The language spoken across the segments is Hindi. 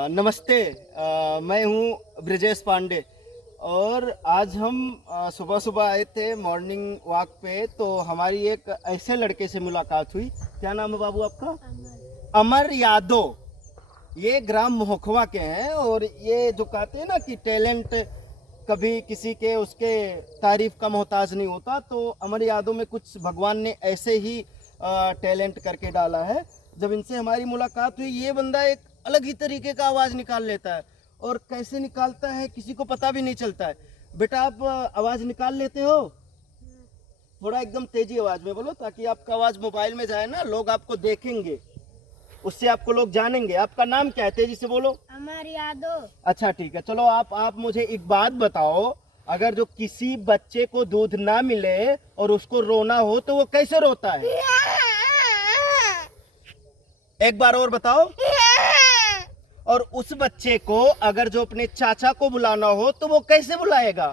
नमस्ते। मैं हूँ ब्रिजेश पांडे और आज हम सुबह सुबह आए थे मॉर्निंग वॉक पे, तो हमारी एक ऐसे लड़के से मुलाकात हुई। क्या नाम है बाबू आपका? अमर यादव। ये ग्राम मोहखवा के हैं और ये जो कहते हैं ना कि टैलेंट कभी किसी के उसके तारीफ का मोहताज नहीं होता, तो अमर यादव में कुछ भगवान ने ऐसे ही टैलेंट करके डाला है। जब इनसे हमारी मुलाकात हुई, ये बंदा एक अलग ही तरीके का आवाज़ निकाल लेता है और कैसे निकालता है किसी को पता भी नहीं चलता है। बेटा आप आवाज़ निकाल लेते हो? थोड़ा एकदम तेजी आवाज़ में बोलो ताकि आपका आवाज़ मोबाइल में जाए ना, लोग आपको देखेंगे, उससे आपको लोग जानेंगे। आपका नाम क्या है? तेजी से बोलो। अमर यादव। अच्छा ठीक है, चलो आप मुझे एक बात बताओ, अगर जो किसी बच्चे को दूध ना मिले और उसको रोना हो तो वो कैसे रोता है? एक बार और बताओ। और उस बच्चे को अगर जो अपने चाचा को बुलाना हो तो वो कैसे बुलाएगा?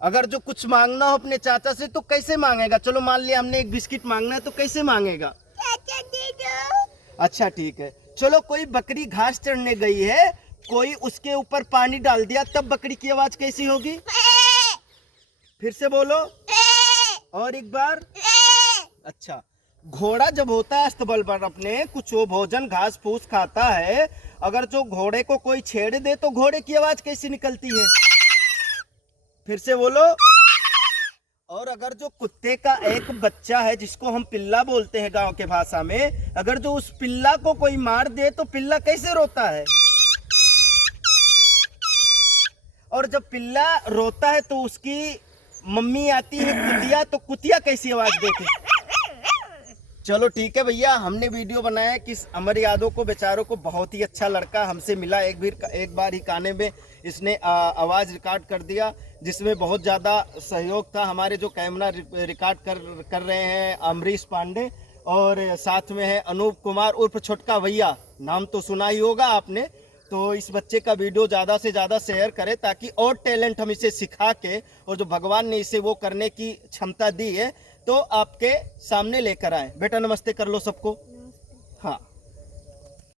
अगर जो कुछ मांगना हो अपने चाचा से तो कैसे मांगेगा? चलो मान लिया हमने एक बिस्किट मांगना है तो कैसे मांगेगा? अच्छा ठीक है, चलो कोई बकरी घास चढ़ने गई है, कोई उसके ऊपर पानी डाल दिया, तब बकरी की आवाज कैसी होगी? फिर से बोलो। और एक बार। अच्छा, घोड़ा जब होता है अस्तबल पर अपने कुछ वो भोजन घास फूस खाता है, अगर जो घोड़े को कोई छेड़ दे तो घोड़े की आवाज कैसी निकलती है? फिर से बोलो। और अगर जो कुत्ते का एक बच्चा है जिसको हम पिल्ला बोलते हैं गांव के भाषा में, अगर जो उस पिल्ला को कोई मार दे तो पिल्ला कैसे रोता है? और जब पिल्ला रोता है तो उसकी मम्मी आती है कुतिया, तो कुतिया कैसी आवाज देती? चलो ठीक है भैया, हमने वीडियो बनाया कि अमर यादव को बेचारों को बहुत ही अच्छा लड़का हमसे मिला, एक बार ही गाने में इसने आवाज़ रिकॉर्ड कर दिया, जिसमें बहुत ज़्यादा सहयोग था। हमारे जो कैमरा रिकॉर्ड कर रहे हैं अमरीश पांडे, और साथ में है अनूप कुमार उर्फ छोटका भैया, नाम तो सुना ही होगा आपने। तो इस बच्चे का वीडियो ज़्यादा से ज़्यादा शेयर करें ताकि और टैलेंट हम इसे सिखा के, और जो भगवान ने इसे वो करने की क्षमता दी है तो आपके सामने लेकर आए। बेटा नमस्ते कर लो सबको। हाँ।